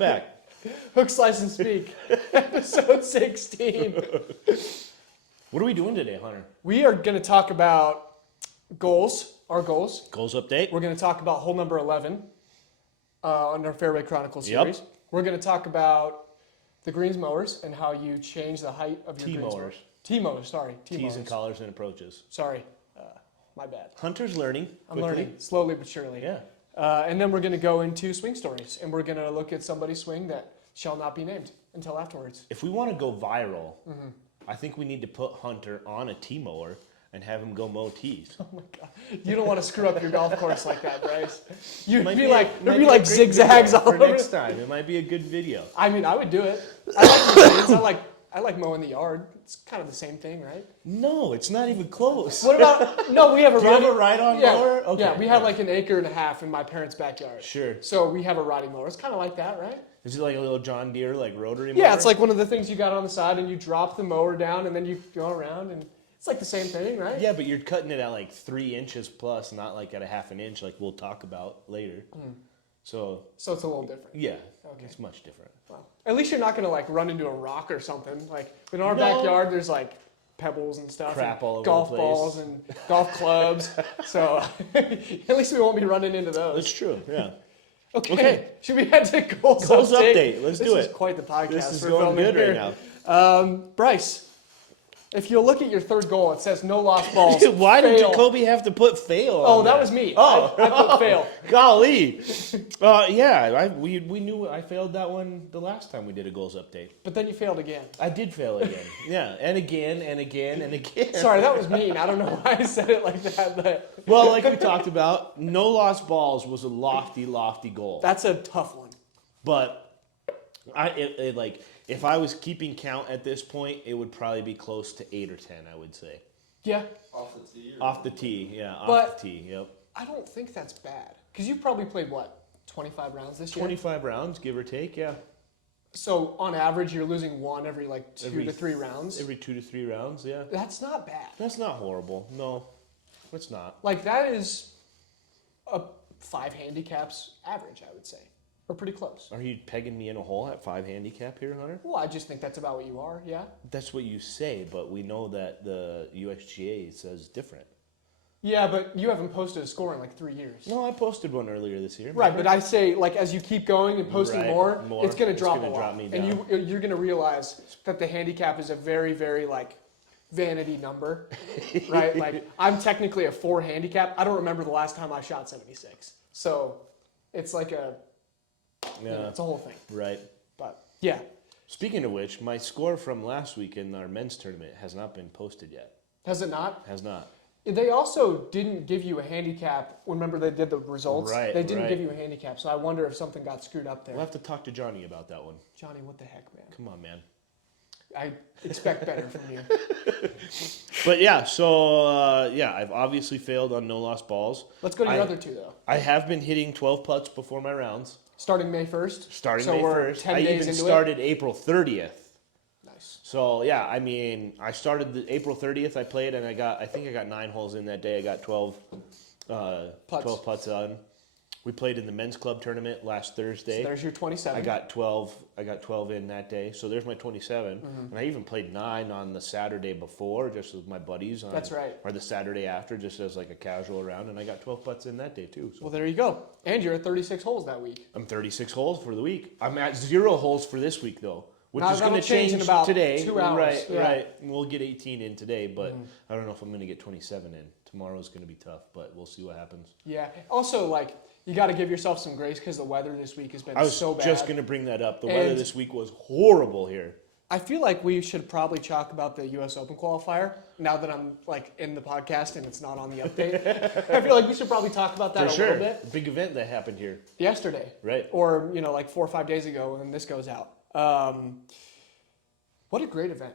back. Hook, Slice, and Speak, episode 16. What are we doing today, Hunter? We are going to talk about goals, our goals. Goals update. We're going to talk about hole number 11 on our Fairway Chronicles series. Yep. We're going to talk about the greens mowers and how you change the height of your greens mowers. T-mowers, sorry. Tees and collars and approaches. Sorry, my bad. Hunter's learning. I'm learning, slowly but surely. Yeah. And then we're going to go into swing stories, and we're going to look at somebody's swing that shall not be named until afterwards. If we want to go viral, I think we need to put Hunter on a T-mower and have him go mow tees. Oh my God! You don't want to screw up your golf course like that, Bryce. You'd Might be be like, a- there'd might be be a like great zigzags video all for over. next time. It might be a good video. I mean, I would do it. I like the greens. I like mowing the yard. It's kind of the same thing, right? No, it's not even close. What about? No, we have a. Do you have a ride-on yeah, mower? Okay. Yeah, we have like an acre and a half in my parents' backyard. Sure. So we have a riding mower. It's kind of like that, right? Is it like a little John Deere like rotary mower? Yeah, it's like one of the things you got on the side, and you drop the mower down, and then you go around, and it's like the same thing, right? Yeah, but you're cutting it at like 3 inches plus, not like at a half an inch like we'll talk about later. So it's a little different. yeah, Okay. it's much different. Well, at least you're not going to like run into a rock or something. Like in our No. backyard, there's like pebbles and stuff, Crap and all over golf the place. balls and golf clubs. So at least we won't be running into those. That's true. Yeah. Okay. Should we head to goals Goals update? update. Let's do This it. is quite the podcast. This is we're going filming good here. right now. Bryce, if you'll look at your third goal, it says no lost balls. Why did fail. Jacoby have to put fail? Oh, on that was me. Oh, I put fail. Golly. Yeah, we knew I failed that one the last time we did a goals update. But then you failed again. I did fail again. Yeah, and again and again and again. Sorry, that was mean. I don't know why I said it like that, but Well, like we talked about, no lost balls was a lofty, lofty goal. that's a tough one. But if I was keeping count at this point, it would probably be close to 8 or 10, I would say. Yeah, Off the tee, yeah, But- off the tee, yep. I don't think that's bad. Because you've probably played, what, 25 rounds this year? 25 rounds, give or take, yeah. So on average, you're losing one every like 2 Every- to 3 rounds. Every 2 to 3 rounds, yeah. That's not bad. That's not horrible. No, it's not. Like that is a 5 handicaps average, I would say. Or pretty close. Are you pegging me in a hole at 5 handicap here, Hunter? Well, I just think that's about what you are, yeah? That's what you say, but we know that the USGA says different. Yeah, but you haven't posted a score in like 3 years. No, I posted one earlier this year. Right, but I say like as you keep going and posting Right, more, more, it's going to it's drop gonna a lot. drop me And down. you're going to realize that the handicap is a very, very like vanity number, right? Like I'm technically a 4 handicap. I don't remember the last time I shot 76. So it's like Yeah, it's a whole thing. right. But yeah, Speaking of which, my score from last week in our men's tournament has not been posted yet. has it not? Has not. They also didn't give you a handicap. Remember they did the results? Right, They didn't right. give you a handicap. So I wonder if something got screwed up there. We'll have to talk to Johnny about that one. Johnny, what the heck, man? Come on, man. I expect better from you. But yeah, so I've obviously failed on no lost balls. Let's go to your other 2 though. I have been hitting 12 putts before my rounds. Starting May 1st? Starting so May we're 1st. 10 I days even into started April 30th. Nice. So yeah, I mean, I started the April 30th. I played, and I think I got 9 holes in that day. I got 12 putts on. We played in the men's club tournament last Thursday. So there's your 27. I got 12 in that day. So there's my 27. And I even played 9 on the Saturday before, just with my buddies. That's right. Or the Saturday after, just as like a casual round, and I got 12 putts in that day too. So Well, there you go. And you're at 36 holes that week. I'm 36 holes for the week. I'm at 0 holes for this week though, which Now, is going to that'll change change in about today. 2 hours. Right, Yeah. right. We'll get 18 in today, but I don't know if I'm going to get 27 in. Tomorrow's going to be tough, but we'll see what happens. Yeah. Also, like, you got to give yourself some grace because the weather this week has been I was so bad. just going to bring that up. The And- weather this week was horrible here. I feel like we should probably talk about the U.S. Open qualifier now that I'm like in the podcast and it's not on the update. I feel like we should probably talk about that For a sure. little bit. Big event that happened here. Yesterday. Right. Or, like 4 or 5 days ago when this goes out. What a great event.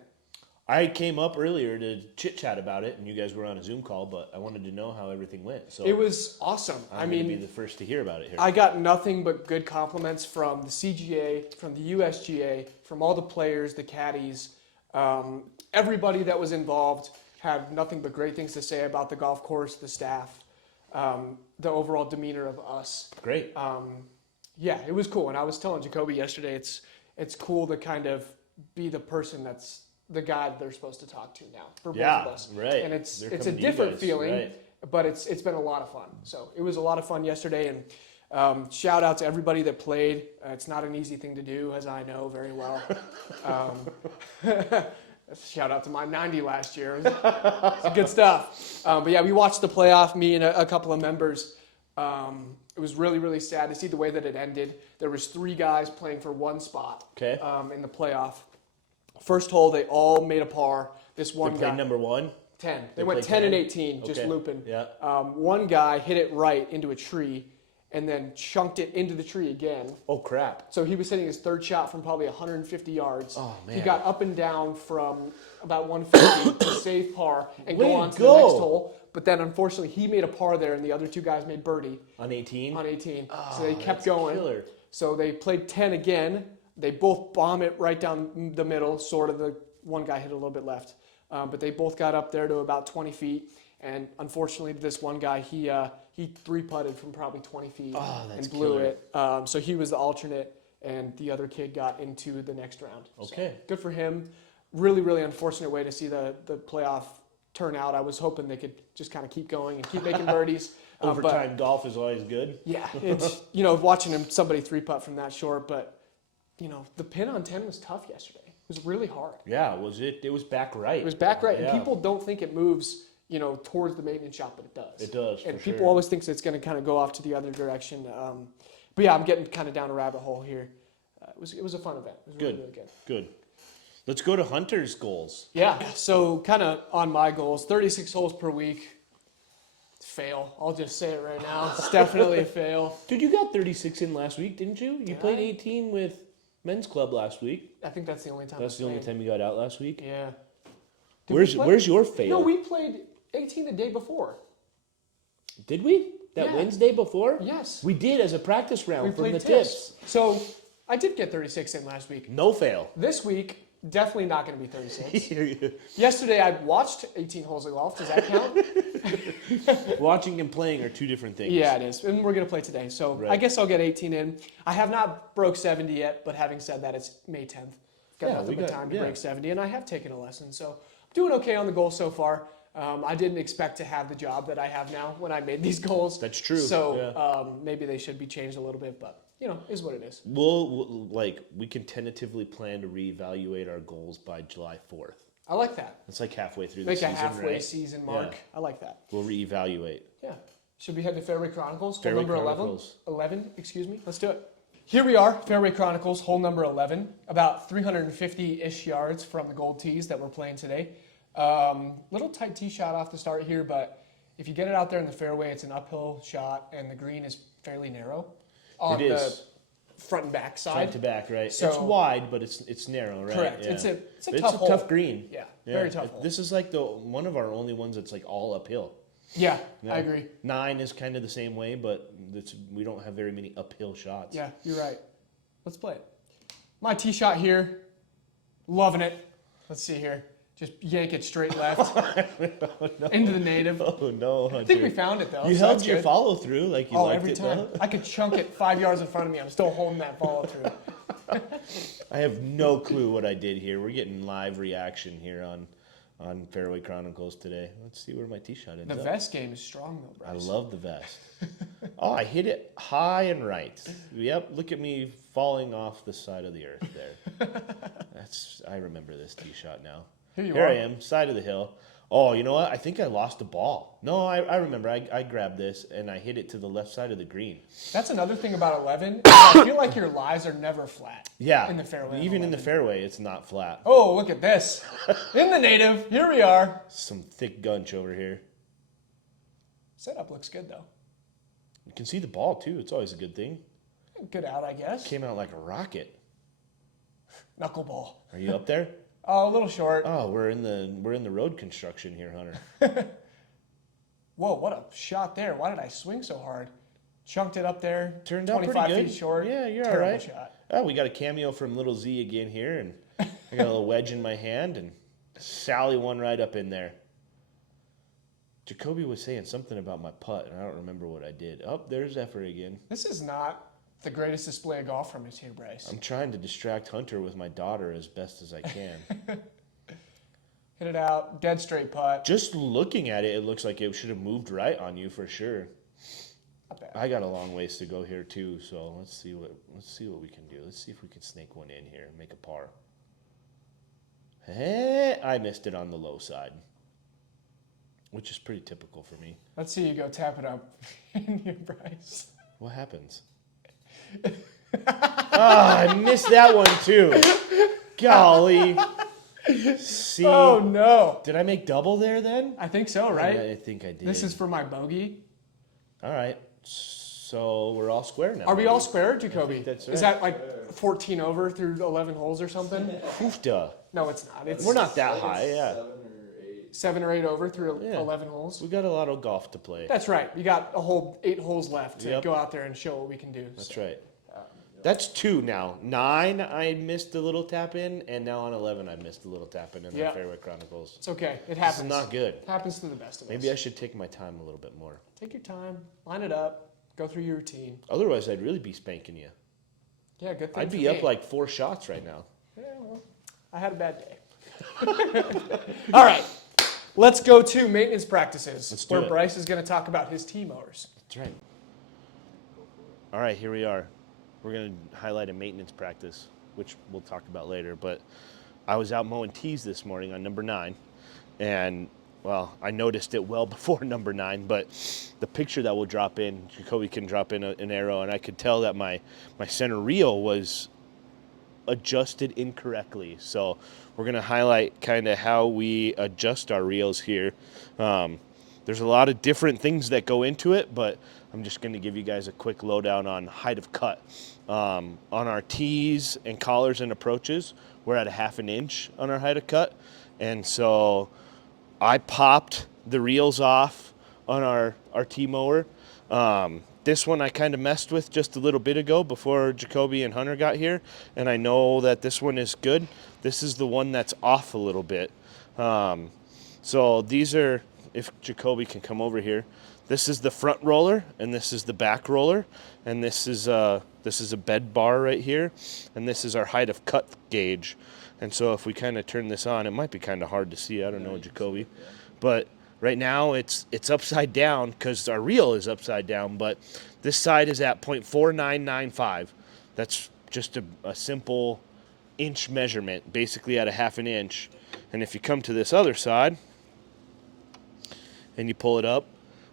I came up earlier to chit-chat about it, and you guys were on a Zoom call, but I wanted to know how everything went. So It was awesome. I'm going to be the first to hear about it here. I got nothing but good compliments from the CGA, from the USGA, from all the players, the caddies. Everybody that was involved had nothing but great things to say about the golf course, the staff, the overall demeanor of us. Great. Yeah, it was cool. And I was telling Jacoby yesterday, it's cool to kind of be the person that's the guy they're supposed to talk to now for both of us. Right. And it's They're a coming to you different guys, feeling, right. but it's been a lot of fun. So it was a lot of fun yesterday, and shout out to everybody that played. It's not an easy thing to do, as I know very well. Shout out to my 90 last year. It's good stuff. But yeah, we watched the playoff, me and a couple of members. It was really, really sad to see the way that it ended. There was 3 guys playing for one spot in the playoff. First hole, they all made a par. This one They guy played number 1? 10. They went 10 and 18, just looping. Yeah. One guy hit it right into a tree and then chunked it into the tree again. Oh, crap. So he was hitting his third shot from probably 150 yards. Oh, man. He got up and down from about 150 to save par and go on to the go. next hole. But then, unfortunately, he made a par there, and the other 2 guys made birdie On 18? on 18. Oh, So they kept that's going. killer. So they played 10 again. They both bomb it right down the middle, sort of. The one guy hit a little bit left. But they both got up there to about 20 feet. And unfortunately, this one guy, he 3-putted from probably 20 feet and blew it. So he was the alternate, and the other kid got into the next round. Okay. So good for him. Really, really unfortunate way to see the playoff turn out. I was hoping they could just kind of keep going and keep making birdies. Overtime golf is always good. Yeah, it's watching somebody 3-putt from that short, but the pin on 10 was tough yesterday. It was really hard. Yeah, was it? It was back right. It was back right, Yeah. and people don't think it moves, towards the maintenance shot, but it does. It does, and for people sure. always think it's going to kind of go off to the other direction. But yeah, I'm getting kind of down a rabbit hole here. It was a fun event. It was Good. really, really good. Good. Let's go to Hunter's goals. Yeah. So kind of on my goals, 36 holes per week. Fail. I'll just say it right now. It's definitely a fail. Dude, you got 36 in last week, didn't you? You Did played I? 18 with men's club last week. I think that's the only time. That's I the only played. time you got out last week. Yeah. Did we play? Where's your fail? No, we played 18 the day before. Did we? That Yeah. Wednesday before? Yes. We did as a practice round We from played the tips. tips. So I did get 36 in last week. No fail. This week, definitely not going to be 36. Yesterday, I watched 18 holes of golf. Does that count? Watching and playing are two different things. Yeah, it is. And we're going to play today. So Right. I guess I'll get 18 in. I have not broke 70 yet, but having said that, it's May 10th. Got Yeah, nothing we but got- time to yeah. break 70, and I have taken a lesson. So I'm doing okay on the goal so far. I didn't expect to have the job that I have now when I made these goals. That's true. So maybe they should be changed a little bit, but is what it is. We can tentatively plan to reevaluate our goals by July 4th. I like that. It's like halfway through the Make season, a halfway right? season mark. Yeah. I like that. We'll reevaluate. Yeah. Should we head to Fairway Chronicles? Fairway hole number Chronicles. 11, excuse me. Let's do it. Here we are, Fairway Chronicles, hole number 11, about 350-ish yards from the gold tees that we're playing today. Little tight tee shot off the start here, but if you get it out there in the fairway, it's an uphill shot, and the green is fairly narrow on It the is. front and back side. Front to back, right? So- it's wide, but it's narrow, right? Correct. Yeah. It's a But tough hole. tough green. Yeah, very tough hole. This is like one of our only ones that's like all uphill. Yeah, Yeah. I agree. 9 is kind of the same way, but we don't have very many uphill shots. Yeah, you're right. Let's play it. My tee shot here, loving it. Let's see here. Just yank it straight left into the native. Oh no, Hunter. I think we found it though. You so held that's your good. follow through like you liked Every it. time. Though. I could chunk it 5 yards in front of me. I'm still holding that follow through. I have no clue what I did here. We're getting live reaction here on Fairway Chronicles today. Let's see where my tee shot ends The up. vest game is strong though, I Bryce. love the vest. Oh, I hit it high and right. Yep, look at me falling off the side of the earth there. I remember this tee shot now. Here you Here are. I am, side of the hill. Oh, you know what? I think I lost the ball. No, I remember. I grabbed this and I hit it to the left side of the green. That's another thing about 11. I feel like your lies are never flat. Yeah. In the fairway. on Even in the 11. fairway, it's not flat. Oh, look at this. In the native. Here we are. Some thick gunch over here. Setup looks good though. You can see the ball too. It's always a good thing. Good out, I guess. Came out like a rocket. Knuckleball. Are you up there? Oh, a little short. Oh, we're in the road construction here, Hunter. Whoa, what a shot there. Why did I swing so hard? Chunked it up there. Turned out pretty 25 good. feet short. Yeah, you're all Terrible right. shot. Oh, we got a cameo from Little Z again here, and I got a little wedge in my hand and Sally one right up in there. Jacoby was saying something about my putt, and I don't remember what I did. Oh, there's effort again. This is not The greatest display of golf from is here, Bryce. I'm trying to distract Hunter with my daughter as best as I can. Hit it out, dead straight putt. Just looking at it, it looks like it should have moved right on you for sure. Not bad. I got a long ways to go here too, so let's see what we can do. Let's see if we can snake one in here and make a par. Hey, I missed it on the low side, which is pretty typical for me. Let's see you go tap it up in here, Bryce. What happens? I missed that one too. Golly. See? Oh no! Did I make double there then? I think so, right? I think I did. This is for my bogey. All right. So we're all square now. Are we all square, Jacoby? that's Is right. that like 14 over through 11 holes or something? Oofda. No, it's not. It's We're not that high, yeah. 7 or 8 over through Yeah. 11 holes. We got a lot of golf to play. That's right. You got a whole 8 holes left to Yep. go out there and show what we can do. That's right. That's 2 now. 9, I missed a little tap in, and now on 11, I missed a little tap in the Yeah. Fairway Chronicles. It's okay. It This happens. is not good. It happens to the best of Maybe us. I should take my time a little bit more. Take your time, line it up, go through your routine. Otherwise, I'd really be spanking you. Yeah, good thing. I'd for be up me. like 4 shots right now. Yeah, well, I had a bad day. All right, let's go to maintenance practices, Let's do where it. Bryce is going to talk about his tee mowers. That's right. All right, here we are. We're going to highlight a maintenance practice, which we'll talk about later. But I was out mowing tees this morning on number 9, and, well, I noticed it well before number 9, but the picture that we'll drop in, Jacoby can drop in an arrow, and I could tell that my center reel was adjusted incorrectly. So we're going to highlight kind of how we adjust our reels here. There's a lot of different things that go into it, but I'm just going to give you guys a quick lowdown on height of cut. On our tees and collars and approaches, we're at a 1/2 inch on our height of cut. And so I popped the reels off on our tee mower. This one I kind of messed with just a little bit ago before Jacoby and Hunter got here, and I know that this one is good. This is the one that's off a little bit. So these are, if Jacoby can come over here, this is the front roller, and this is the back roller, and this is a bed bar right here, and this is our height of cut gauge. And so if we kind of turn this on, it might be kind of hard to see. I don't know, Jacoby, but right now it's upside down because our reel is upside down, but this side is at 0.4995. That's just a simple inch measurement, basically at a 1/2 inch. And if you come to this other side and you pull it up,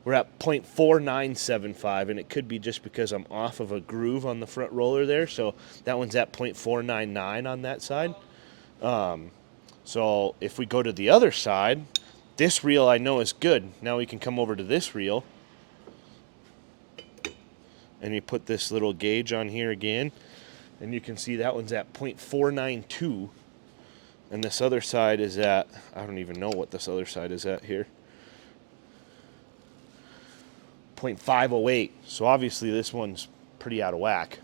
we're at 0.4975, and it could be just because I'm off of a groove on the front roller there. So that one's at 0.499 on that side. So if we go to the other side, this reel I know is good. Now we can come over to this reel, and you put this little gauge on here again, and you can see that one's at 0.492, and this other side is at, I don't even know what this other side is at here, 0.508. So obviously this one's pretty out of whack.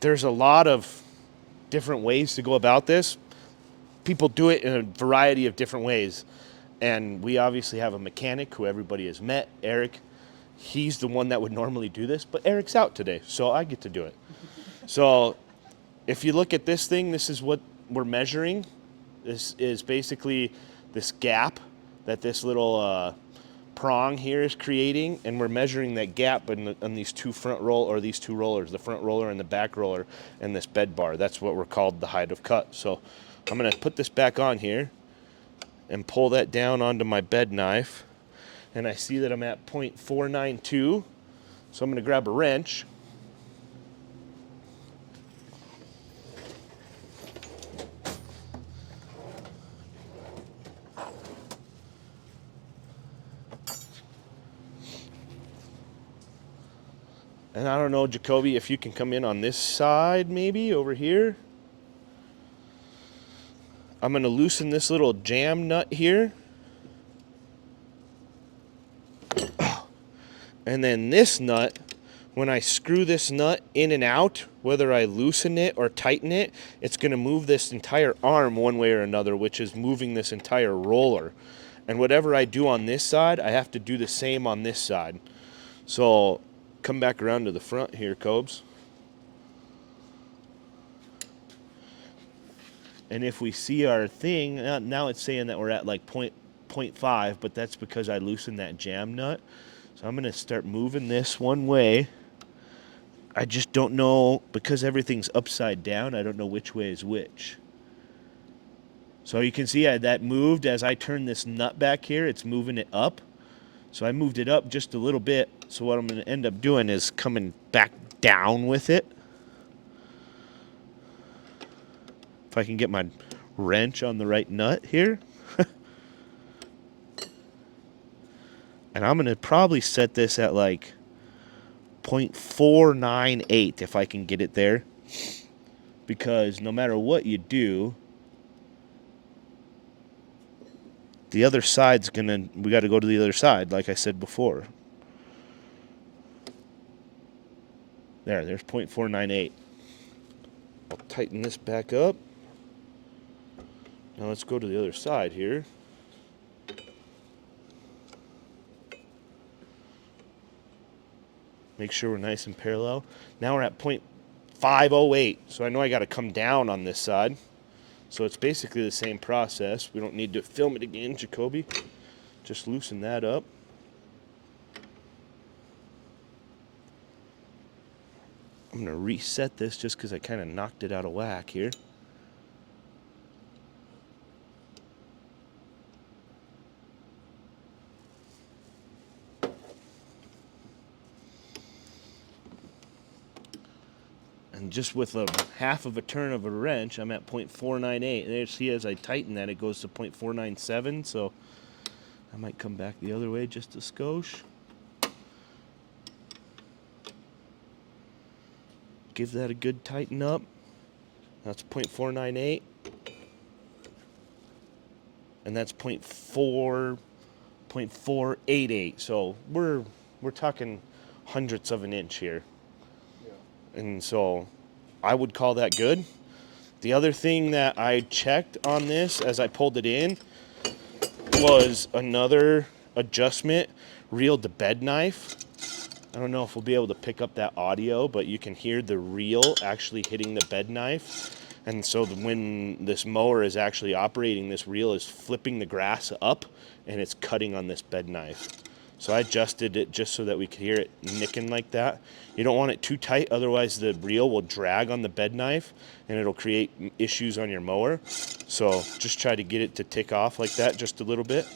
There's a lot of different ways to go about this. People do it in a variety of different ways. And we obviously have a mechanic who everybody has met, Eric. He's the one that would normally do this, but Eric's out today, so I get to do it. So if you look at this thing, this is what we're measuring. This is basically this gap that this little prong here is creating, and we're measuring that gap on these two these two rollers, the front roller and the back roller, and this bed bar. That's what we're called the height of cut. So I'm going to put this back on here and pull that down onto my bed knife, and I see that I'm at 0.492. So I'm going to grab a wrench. And I don't know, Jacoby, if you can come in on this side, maybe over here. I'm going to loosen this little jam nut here. And then this nut, when I screw this nut in and out, whether I loosen it or tighten it, it's going to move this entire arm one way or another, which is moving this entire roller. And whatever I do on this side, I have to do the same on this side. So come back around to the front here, Cobes. And if we see our thing, now it's saying that we're at like 0.5, but that's because I loosened that jam nut. So I'm going to start moving this one way. I just don't know, because everything's upside down, I don't know which way is which. So you can see that moved as I turn this nut back here, it's moving it up. So I moved it up just a little bit. So what I'm going to end up doing is coming back down with it. If I can get my wrench on the right nut here. And I'm going to probably set this at like 0.498 if I can get it there. Because no matter what you do, the other side's we got to go to the other side, like I said before. There's 0.498. I'll tighten this back up. Now let's go to the other side here. Make sure we're nice and parallel. Now we're at 0.508, so I know I got to come down on this side. So it's basically the same process. We don't need to film it again, Jacoby. Just loosen that up. I'm going to reset this just because I kind of knocked it out of whack here. And just with a half of a turn of a wrench, I'm at 0.498. And there, see, as I tighten that, it goes to 0.497. So I might come back the other way just a skosh. Give that a good tighten up. That's 0.498. And that's 0.488. So we're talking hundredths of an inch here. And so I would call that good. The other thing that I checked on this as I pulled it in was another adjustment reeled the bed knife. I don't know if we'll be able to pick up that audio, but you can hear the reel actually hitting the bed knife. And so when this mower is actually operating, this reel is flipping the grass up and it's cutting on this bed knife. So I adjusted it just so that we could hear it nicking like that. You don't want it too tight, otherwise the reel will drag on the bed knife and it'll create issues on your mower. So just try to get it to tick off like that just a little bit.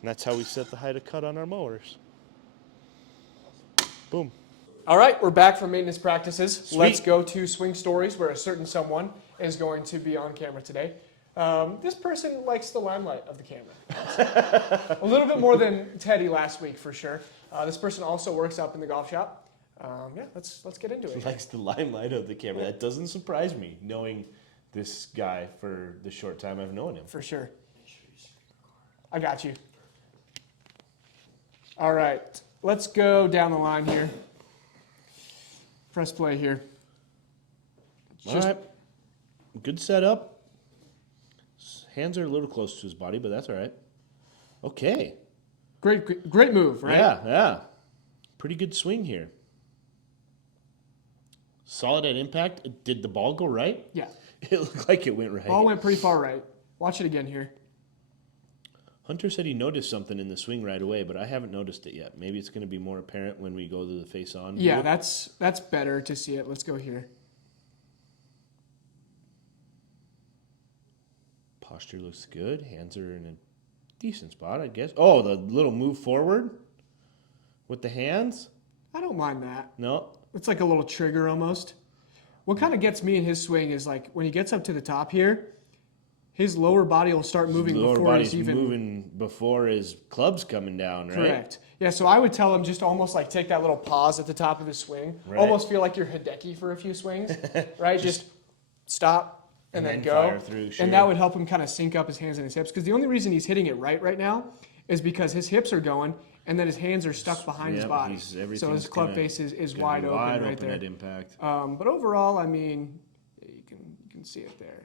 And that's how we set the height of cut on our mowers. Boom. All right, we're back from maintenance practices. Sweet. Let's go to swing stories where a certain someone is going to be on camera today. This person likes the limelight of the camera. A little bit more than Teddy last week, for sure. This person also works up in the golf shop. Yeah, let's get into it. He likes the limelight of the camera. That doesn't surprise me, knowing this guy for the short time I've known him. For sure. I got you. All right, let's go down the line here. Press play here. All right. Good setup. His hands are a little close to his body, but that's all right. Okay. Great move, right? Yeah. Pretty good swing here. Solid at impact. Did the ball go right? Yeah. It looked like it went right. Ball went pretty far right. Watch it again here. Hunter said he noticed something in the swing right away, but I haven't noticed it yet. Maybe it's going to be more apparent when we go to the face-on. Yeah, that's better to see it. Let's go here. Posture looks good. Hands are in a decent spot, I guess. Oh, the little move forward with the hands? I don't mind that. No. It's like a little trigger almost. What kind of gets me in his swing is like when he gets up to the top here, his lower body will start moving before he's even moving before his club's coming down, right? Correct. Yeah, so I would tell him just almost like take that little pause at the top of his swing. Right. Almost feel like you're Hideki for a few swings, right? just stop and then go. Fire through, sure. And that would help him kind of sync up his hands and his hips. Because the only reason he's hitting it right now is because his hips are going and then his hands are stuck behind his body. So his club face is wide open right there. At impact. But overall, I mean, you can see it there.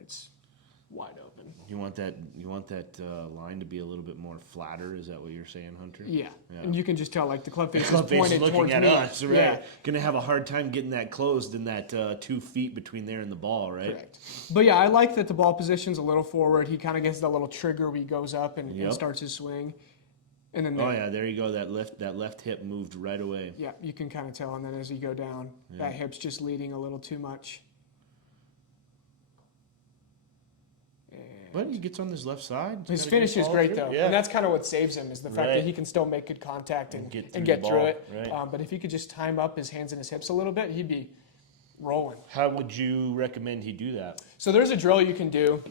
wide open. You want that line to be a little bit more flatter. Is that what you're saying, Hunter? Yeah. And you can just tell like the club face is Club face pointed is looking towards at me. us, right? Yeah. Gonna have a hard time getting that closed in that 2 feet between there and the ball, right? Correct. But yeah, I like that the ball position's a little forward. He kind of gets that little trigger where he goes up and starts his swing. And then There you go. That left hip moved right away. Yeah, you can kind of tell. And then as you go down, that hip's just leading a little too much. But he gets on his left side. His finish is great, though. Yeah. And that's kind of what saves him is the fact that he can still make good contact and get through it. Right. But if he could just time up his hands and his hips a little bit, he'd be rolling. How would you recommend he do that? So there's a drill you can do.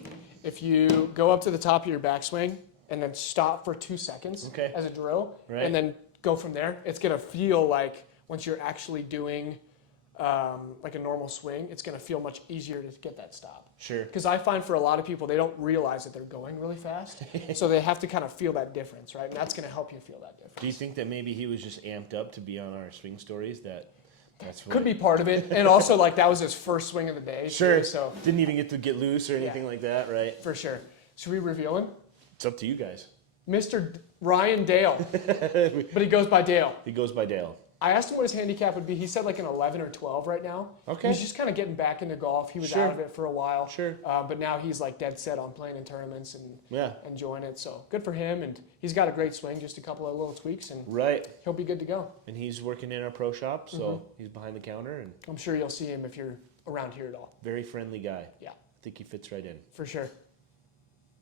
If you go up to the top of your backswing and then stop for 2 seconds as a drill, and then go from there, it's going to feel like once you're actually doing like a normal swing, it's going to feel much easier to get that stop. Sure. Because I find for a lot of people, they don't realize that they're going really fast. So they have to kind of feel that difference, right? And that's going to help you feel that difference. Do you think that maybe he was just amped up to be on our swing stories? That's what Could be part of it. And also, like, that was his first swing of the day. Sure. Too, so didn't even get to get loose or anything like that, right? for sure. Should we reveal him? It's up to you guys. Mr. Ryan Dale. But he goes by Dale. He goes by Dale. I asked him what his handicap would be. He said like an 11 or 12 right now. Okay. He's just kind of getting back into golf. He was out of it for a while. Sure. But now he's like dead set on playing in tournaments and enjoying it. So good for him. And he's got a great swing, just a couple of little tweaks, and he'll be good to go. And he's working in our pro shop, so he's behind the counter. And I'm sure you'll see him if you're around here at all. very friendly guy. Yeah. I think he fits right in. For sure.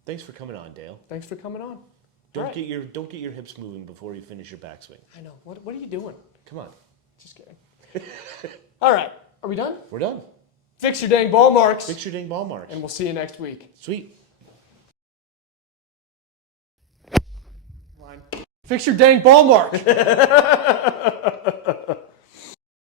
Thanks for coming on, Dale. Thanks for coming on. Don't get your hips moving before you finish your backswing. I know. What are you doing? Come on. Just kidding. All right. Are we done? We're done. Fix your dang ball marks. Fix your dang ball marks. And we'll see you next week. Sweet. Fix your dang ball mark.